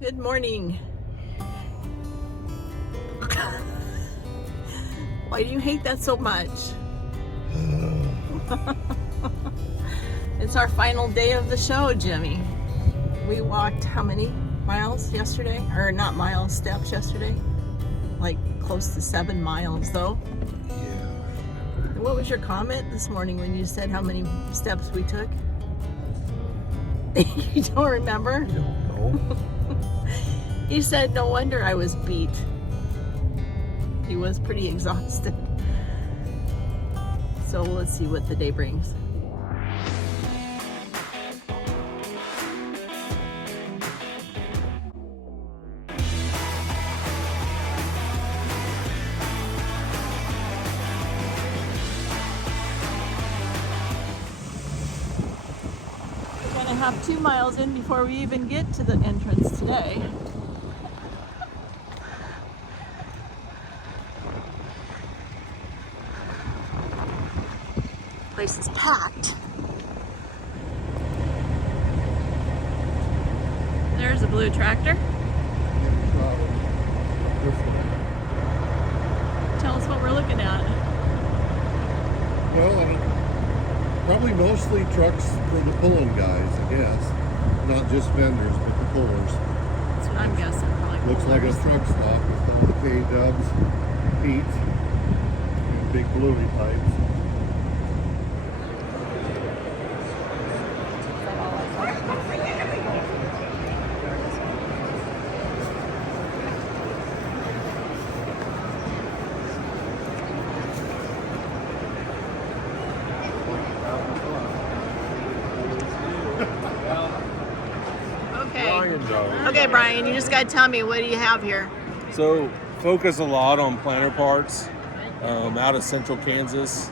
Good morning. Why do you hate that so much? It's our final day of the show, Jimmy. We walked how many miles yesterday? Or not miles, steps yesterday? Like close to 7 miles though. Yeah. What was your comment this morning when you said how many steps we took? You don't remember? I don't know. He said, no wonder I was beat. He was pretty exhausted. So let's see what the day brings. We're gonna have 2 miles in before we even get to the entrance today. Place is packed. There's a blue tractor. Tell us what we're looking at. Well, probably mostly trucks for the pulling guys, I guess. Not just vendors, but the pullers. That's what I'm guessing. Probably Looks like a truck stop with all the K-dubs, Pete's, and big bluey pipes. Okay, Brian, you just got to tell me, what do you have here? So, focus a lot on planter parts out of central Kansas.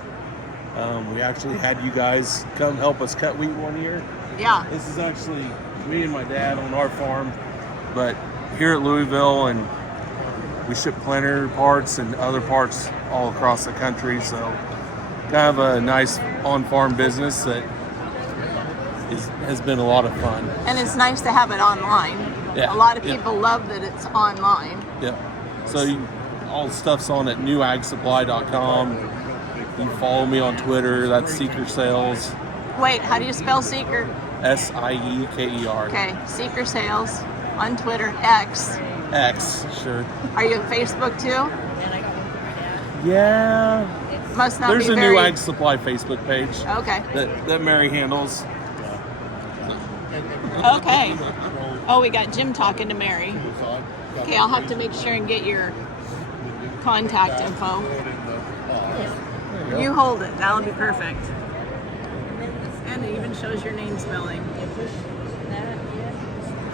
We actually had you guys come help us cut wheat one year. Yeah. This is actually me and my dad on our farm, but here at Louisville, and we ship planter parts and other parts all across the country. So, kind of a nice on-farm business that has been a lot of fun. And it's nice to have it online. Yeah. A lot of people love that it's online. Yeah. So all the stuff's on at Pneu-Tek.com. You can follow me on Twitter. That's Sieker Sales. Wait, how do you spell Sieker? Sieker. Okay, Sieker Sales on Twitter, X. X, sure. Are you on Facebook too? Yeah. Must not There's be a very... New Ag Supply Facebook page Okay. that Mary handles. Okay. Oh, we got Jim talking to Mary. Okay, I'll have to make sure and get your contact info. You hold it. That'll be perfect. And it even shows your name spelling.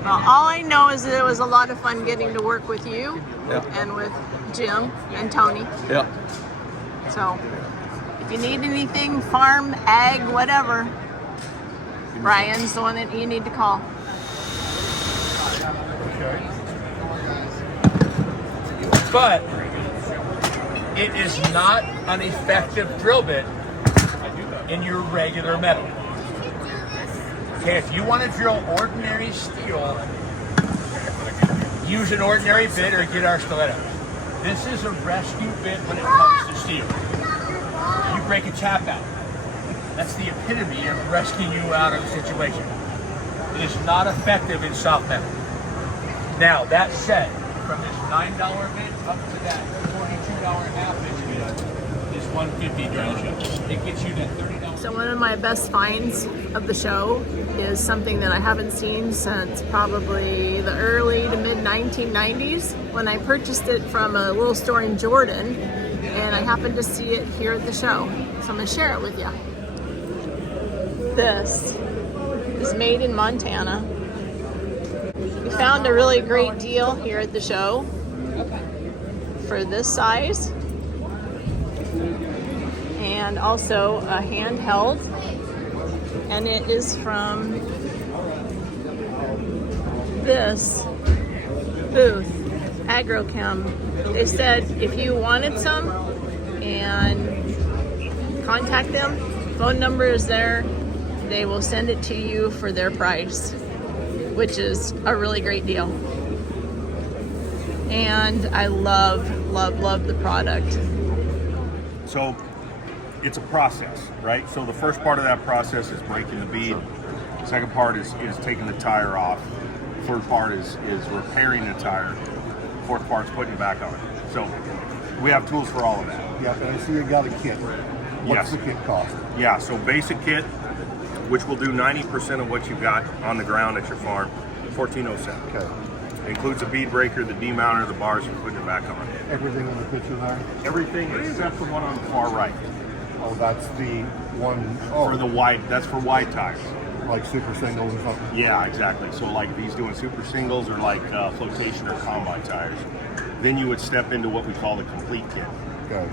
Well, all I know is that it was a lot of fun getting to work with you and with Jim and Tony. Yep. So, if you need anything, farm, ag, whatever, Brian's the one that you need to call. But it is not an effective drill bit in your regular metal. Okay, if you want to drill ordinary steel, use an ordinary bit or get our stilettos. This is a rescue bit when it comes to steel. You break a chap out. That's the epitome of rescuing you out of a situation. It is not effective in soft metal. Now, that said, from this $9 bit up to that $42.5 inch bit is $150 drill ship. It gets you to $30. So one of my best finds of the show is something that I haven't seen since probably the early to mid 1990s when I purchased it from a little store in Jordan, and I happened to see it here at the show. So I'm going to share it with you. This is made in Montana. We found a really great deal here at the show for this size, and also a handheld, and it is from this booth, Agrochem. They said if you wanted some, and contact them, phone number is there, they will send it to you for their price, which is a really great deal. and I love the product. So it's a process, right? So the first part of that process is breaking the bead. The second part is taking the tire off. The third part is repairing the tire. The fourth part is putting it back on. So we have tools for all of that. Yeah, and I see you got a kit. What's Yes. the kit cost? Yeah, so basic kit, which will do 90% of what you've got on the ground at your farm, $14.07. Okay. It includes a bead breaker, the demounter, the bars, and putting it back on. Everything in the picture there? Everything except the one on the far right. Oh, that's the one For the wide, that's for wide tires. like super singles or something? Yeah, exactly. So like if he's doing super singles or like flotation or combine tires, then you would step into what we call the complete kit Okay.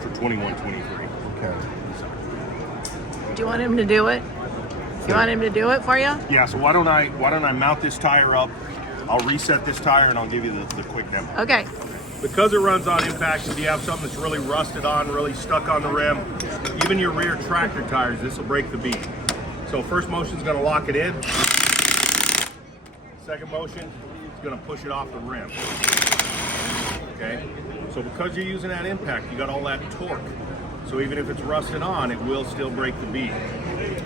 for 21-23. Okay. Do you want him to do it? You want him to do it for you? Yeah, so why don't I mount this tire up? I'll reset this tire and I'll give you the quick demo. Okay. Because it runs on impact, if you have something that's really rusted on, really stuck on the rim, even your rear tractor tires, this will break the bead. So first motion is going to lock it in. Second motion is going to push it off the rim. Okay? So because you're using that impact, you got all that torque. So even if it's rusted on, it will still break the bead.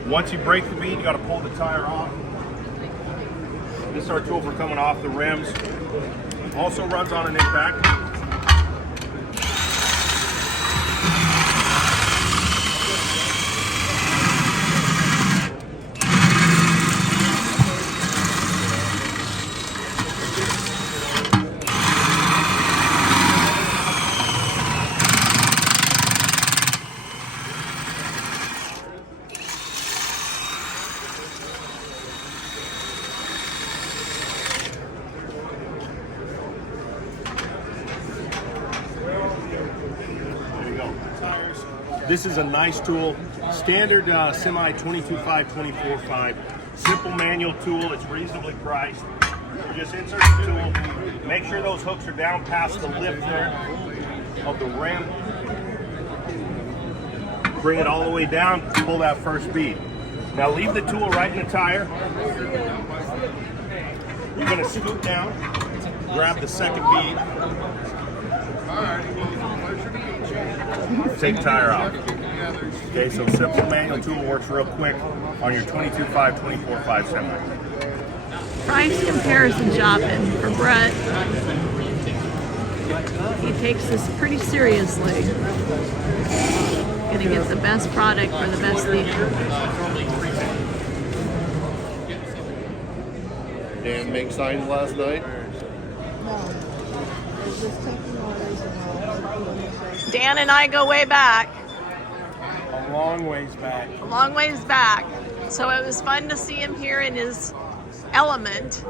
Once you break the bead, you got to pull the tire off. This is our tool for coming off the rims. Also runs on an impact. This is a nice tool, standard semi 22.5, 24.5, simple manual tool. It's reasonably priced. You just insert the tool, make sure those hooks are down past the lip there of the rim. Bring it all the way down, pull that first bead. Now leave the tool right in the tire. You're going to scoot down, grab the second bead. Take tire off. Okay, so simple manual tool works real quick on your 22.5, 24.5 semi. Price comparison shopping for Brett. He takes this pretty seriously. Gonna get the best product for the best thief. Dan make signs last night? Dan and I go way back. A long ways back. A long ways back. So it was fun to see him here in his element,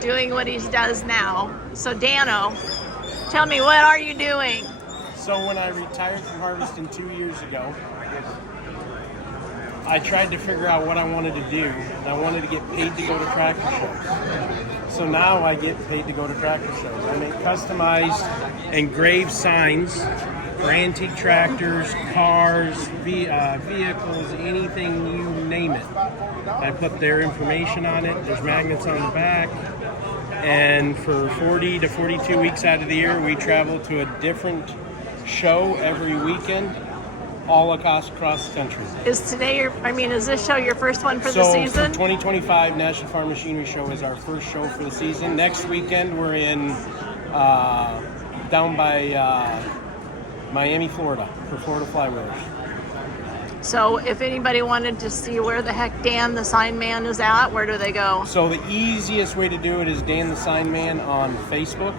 doing what he does now. So Dano, tell me, what are you doing? So when I retired from harvesting 2 years ago, I tried to figure out what I wanted to do. I wanted to get paid to go to tractor shows. So now I get paid to go to tractor shows. I make customized engraved signs for antique tractors, cars, vehicles, anything you name it. I put their information on it. There's magnets on the back. And for 40 to 42 weeks out of the year, we travel to a different show every weekend, all across the country. Is this show your first one for the So season? for 2025 National Farm Machinery Show is our first show for the season. Next weekend we're in down by Miami, Florida for Florida Flywheelers. So if anybody wanted to see where the heck Dan the Sign Man is at, where do they go? So the easiest way to do it is Dan the Sign Man on Facebook.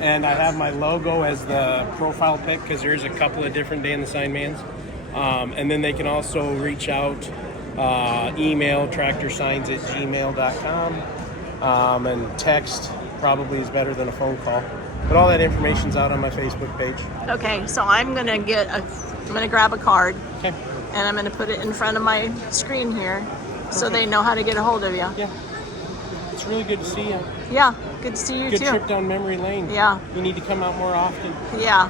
And I have my logo as the profile pic because there's a couple of different Dan the Sign Mans. And then they can also reach out, email tractorsigns@gmail.com, and text probably is better than a phone call. But all that information's out on my Facebook page. Okay, so I'm gonna grab a card Okay. and I'm gonna put it in front of my screen here so they know how to get a hold of you. Yeah. It's really good to see you. Yeah, good to see you Good too. trip down memory lane. Yeah. You need to come out more often. Yeah.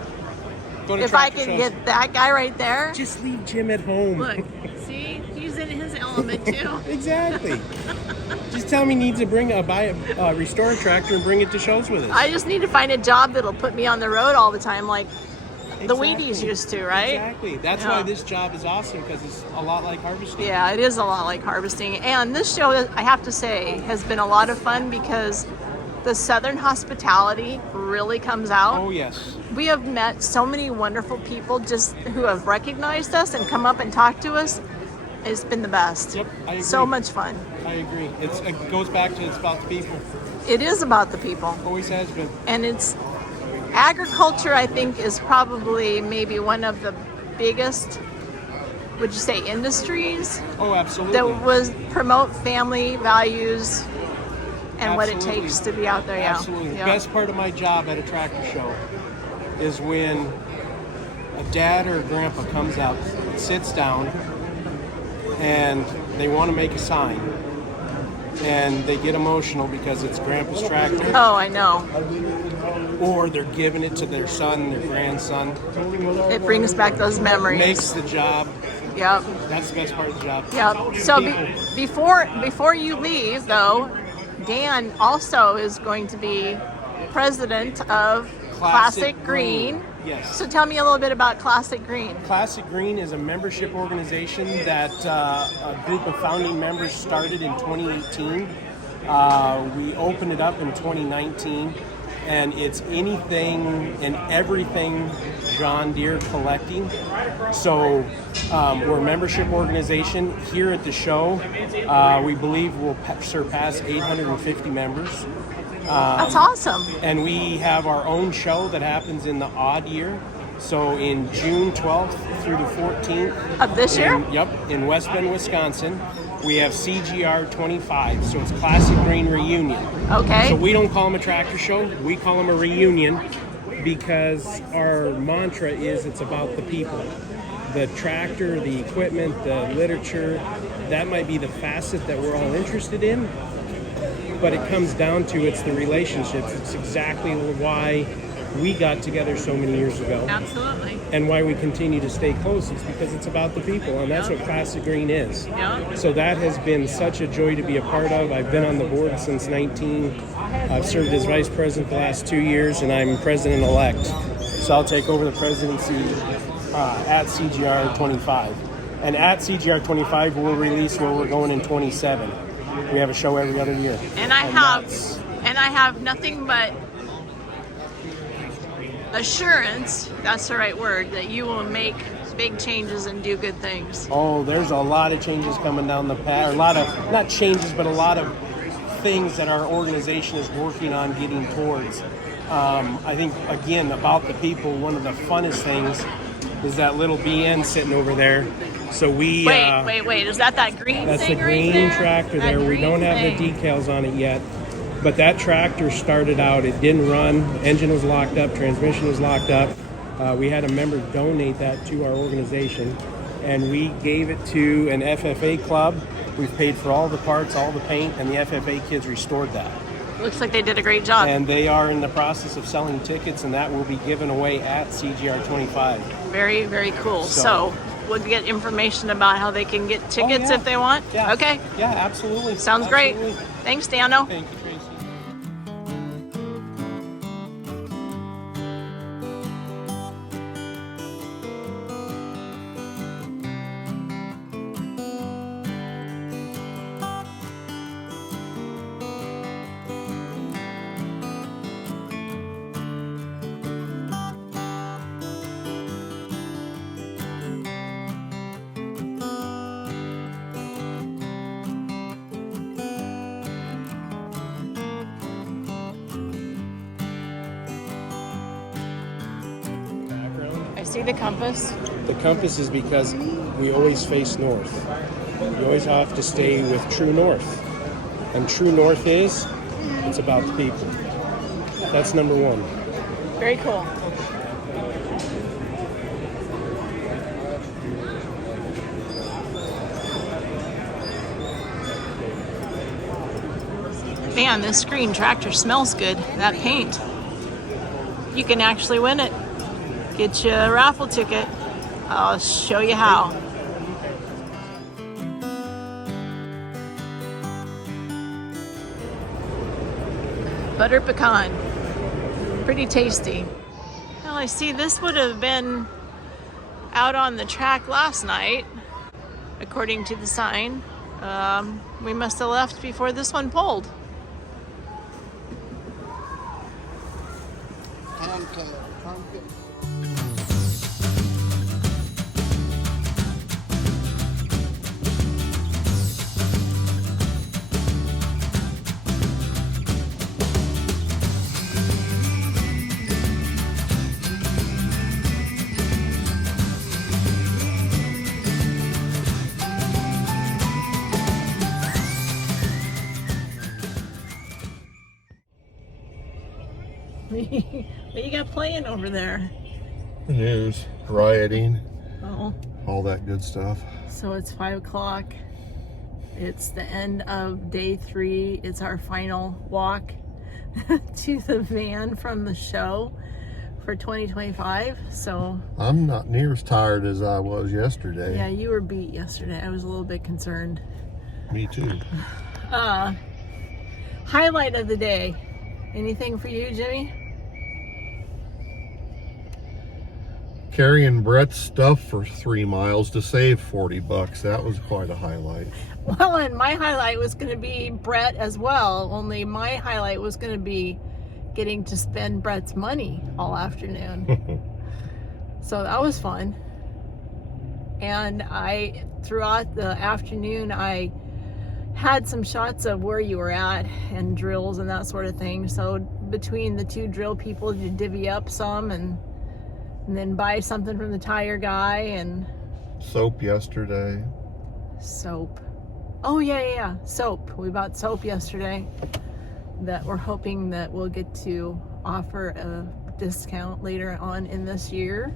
Go to If I tractor can shows. get that guy right there. Just leave Jim at home. Look, see, he's in his element. element too. Exactly. Just tell me he needs to restore a tractor and bring it to shows with us. I just need to find a job that'll put me on the road all the time, like the Exactly. Wheaties used to, right? Exactly. That's Yeah. why this job is awesome, because it's a lot like harvesting. Yeah, it is a lot like harvesting. And this show, I have to say, has been a lot of fun because the Southern hospitality really comes out. Oh, yes. We have met so many wonderful people just who have recognized us and come up and talk to us. It's been the best. Yep, I agree. So much fun. I agree. It goes back to it's about the people. It is about the people. Always has been. And it's agriculture, I think, is probably maybe one of the biggest, would you say, industries Oh, absolutely. that was promote family values and what it Absolutely. takes to be out there. Yeah. Absolutely. The Yeah. best part of my job at a tractor show is when a dad or a grandpa comes out, sits down, and they want to make a sign. And they get emotional because it's grandpa's tractor, Oh, I know. or they're giving it to their son, their grandson. It brings back those memories. Makes the job. Yep. That's the best part of the job. Yep. So before you leave, though, Dan also is going to be president of Classic Green. Yes. So tell me a little bit about Classic Green. Classic Green is a membership organization that a group of founding members started in 2018. We opened it up in 2019, and it's anything and everything John Deere collecting. So we're a membership organization. Here at the show, we believe we'll surpass 850 members. That's awesome. And we have our own show that happens in the odd year. So in June 12th through the 14th. Of this year? In West Bend, Wisconsin. We have CGR 25, so it's Classic Green Reunion. Okay. So we don't call them a tractor show, we call them a reunion because our mantra is it's about the people. The tractor, the equipment, the literature, that might be the facet that we're all interested in. But it comes down to it's the relationships. It's exactly why we got together so many years ago. Absolutely. And why we continue to stay close. It's because it's about the people, and that's what Classic Green is. Yeah. So that has been such a joy to be a part of. I've been on the board since 19. I've served as vice president the last 2 years, and I'm president-elect. So I'll take over the presidency at CGR 25. And at CGR 25, we'll release where we're going in 27. We have a show every other year. And I have nothing but assurance, that's the right word, that you will make big changes and do good things. Oh, there's a lot of changes coming down the path. A lot of, not changes, but a lot of things that our organization is working on getting towards. I think, again, about the people, one of the funnest things is that little BN sitting over there. So we Wait. Is that green that's thing the right green there? tractor That there. We green don't have thing. the decals on it yet. But that tractor started out, it didn't run, engine was locked up, transmission was locked up. We had a member donate that to our organization, and we gave it to an FFA club. We've paid for all the parts, all the paint, and the FFA kids restored that. Looks like they did a great job. And they are in the process of selling tickets, and that will be given away at CGR 25. Very, very cool. So we'll get information about how they can get tickets if they want? Yeah. Okay. Yeah, absolutely. Sounds Absolutely. great. Thanks, Dano. Thank you, Tracy. I see the compass. The compass is because we always face north. You always have to stay with true north. And true north is, it's about the people. That's number one. Very cool. Man, this green tractor smells good. That paint. You can actually win it. Get you a raffle ticket. I'll show you how. Butter pecan. Pretty tasty. Well, I see this would have been out on the track last night, according to the sign. We must have left before this one pulled. What you got playing over there? News, rioting, Oh, all that good stuff. so it's 5 o'clock. It's the end of day 3. It's our final walk to the van from the show for 2025. So I'm not near as tired as I was yesterday. yeah, you were beat yesterday. I was a little bit concerned. Me too. Highlight of the day. Anything for you, Jimmy? Carrying Brett's stuff for 3 miles to save $40. That was quite a highlight. Well, and my highlight was going to be Brett as well, only my highlight was going to be getting to spend Brett's money all afternoon. So that was fun. And throughout the afternoon, I had some shots of where you were at and drills and that sort of thing. So between the 2 drill people, you divvy up some and then buy something from the tire guy and Soap yesterday. soap. Oh yeah, soap. We bought soap yesterday that we're hoping that we'll get to offer a discount later on in this year.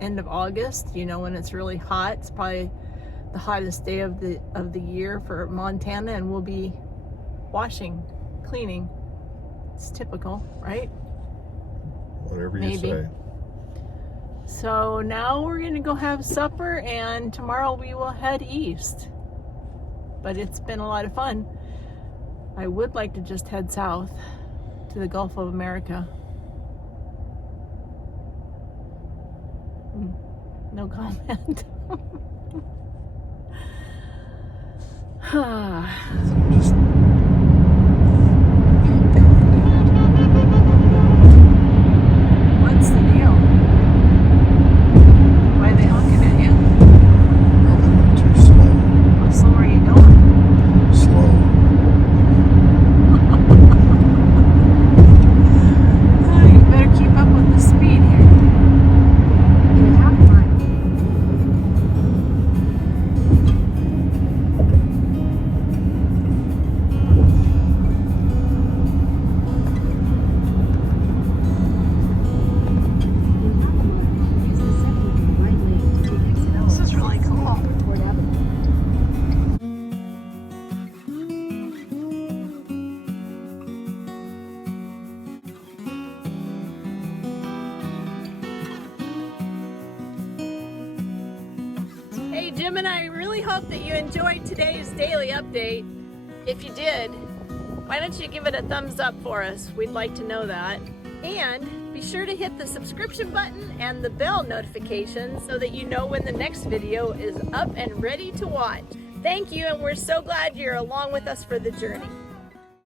End of August, you know, when it's really hot. It's probably the hottest day of the year for Montana, and we'll be washing, cleaning. It's typical, right? Whatever you Maybe. say. So now we're gonna go have supper, and tomorrow we will head east. But it's been a lot of fun. I would like to just head south to the Gulf of America. No comment. Just What's the deal? Why are they honking at you? probably went too slow. How slow are you going? Slow. Oh, you better keep up with the speed here. In a half mile. This is really cool. Hey Jim and I really hope that you enjoyed today's daily update. If you did, why don't you give it a thumbs up for us? We'd like to know that. And be sure to hit the subscription button and the bell notification so that you know when the next video is up and ready to watch. Thank you, and we're so glad you're along with us for the journey.